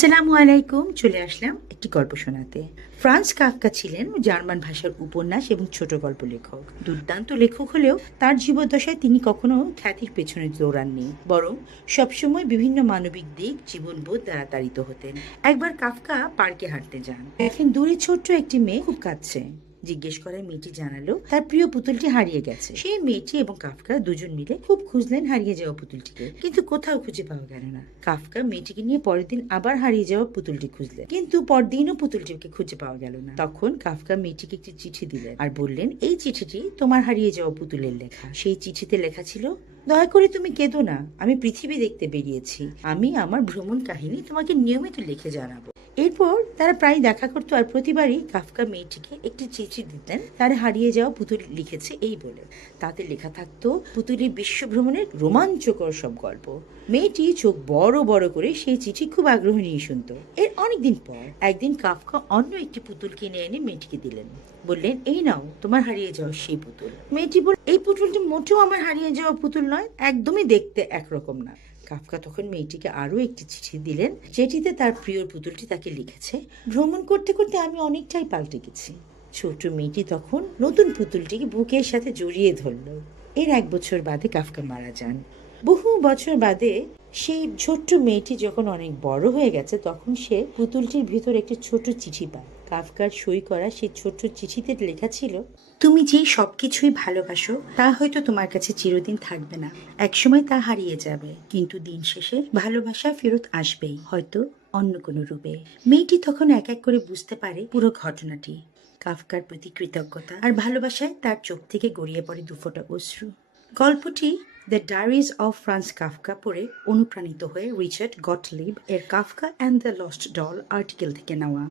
আসসালামু আলাইকুম। চলে আসলাম একটি গল্প শোনাতে। ফ্রান্স কাফকা ছিলেন জার্মান ভাষার উপন্যাস এবং ছোট গল্প লেখক। দুর্দান্ত লেখক হলেও তার জীবদ্দশায় তিনি কখনো খ্যাতির পেছনে দৌড়াননি, বরং সবসময় বিভিন্ন মানবিক দিক, জীবনবোধ দ্বারা তাড়িত হতেন। একবার কাফকা পার্কে হাঁটতে যান, দেখেন দূরে ছোট্ট একটি মেয়ে খুব কাঁদছে। জিজ্ঞেস করায় মেয়েটি জানালো তার প্রিয় পুতুলটি হারিয়ে গেছে। সেই মেয়েটি এবং কাফকা দুজন মিলে খুব খুঁজলেন হারিয়ে যাওয়া পুতুলটিকে, কিন্তু কোথাও খুঁজে পাওয়া গেল না। কাফকা মেয়েটিকে নিয়ে পরের দিন আবার হারিয়ে যাওয়া পুতুলটি খুঁজলেন, কিন্তু পরদিনও পুতুলটিকে খুঁজে পাওয়া গেল না। তখন কাফকা মেয়েটিকে একটি চিঠি দিলেন আর বললেন, এই চিঠিটি তোমার হারিয়ে যাওয়া পুতুলের লেখা। সেই চিঠিতে লেখা ছিল, দয়া করে তুমি কেঁদো না, আমি পৃথিবী দেখতে বেরিয়েছি, আমি আমার ভ্রমণ কাহিনী তোমাকে নিয়মিত লিখে জানাবো। এরপর তারা প্রায় দেখা করতো আর প্রতিবারই কাফকা মেয়েটিকে একটি চিঠি দিতেন তার হারিয়ে যাওয়া পুতুল লিখেছে এই বলে। তাতে লেখা থাকতো পুতুলের বিশ্ব ভ্রমণের রোমাঞ্চকর সব গল্প। মেয়েটি চোখ বড় বড় করে সেই চিঠি খুব আগ্রহ নিয়ে শুনতো। এর অনেকদিন পর একদিন কাফকা অন্য একটি পুতুল কিনে এনে মেয়েটিকে দিলেন। বললেন, এই নাও তোমার হারিয়ে যাওয়া সেই পুতুল। মেয়েটি বলল, এই পুতুলটি মোটেও আমার হারিয়ে যাওয়া পুতুল নয়, একদমই দেখতে একরকম না। কাফকা তখন মেয়েটিকে আরো একটি চিঠি দিলেন, যেটিতে তার প্রিয় পুতুলটি তাকে লিখেছে, ভ্রমণ করতে করতে আমি অনেকটাই পাল্টে গেছি। ছোট মেয়েটি তখন নতুন পুতুলটিকে বুকের সাথে জড়িয়ে ধরল। এর 1 বছর বাদে কাফকা মারা যান। বহু বছর বাদে সেই ছোট্ট মেয়েটি যখন অনেক বড় হয়ে গেছে, তখন সে পুতুলটির ভিতর একটি ছোট চিঠি পায়। কাফকার সই করা সেই ছোট্ট চিঠিতে লেখা ছিল, তুমি যেই সবকিছুই ভালোবাসো তা হয়তো তোমার কাছে চিরদিন থাকবে না, একসময় তা হারিয়ে যাবে, কিন্তু দিন শেষে ভালোবাসা ফেরত আসবেই, হয়তো অন্য কোনো রূপে। মেয়েটি তখন এক এক করে বুঝতে পারে পুরো ঘটনাটি। কাফকার প্রতি কৃতজ্ঞতা আর ভালোবাসায় তার চোখ থেকে গড়িয়ে পড়ে দুফোঁটা অশ্রু। গল্পটি the diaries of France Kafka পড়ে অনুপ্রাণিত হয়ে রিচার্ড গটলিব এর Kafka and the lost doll article থেকে নেওয়া।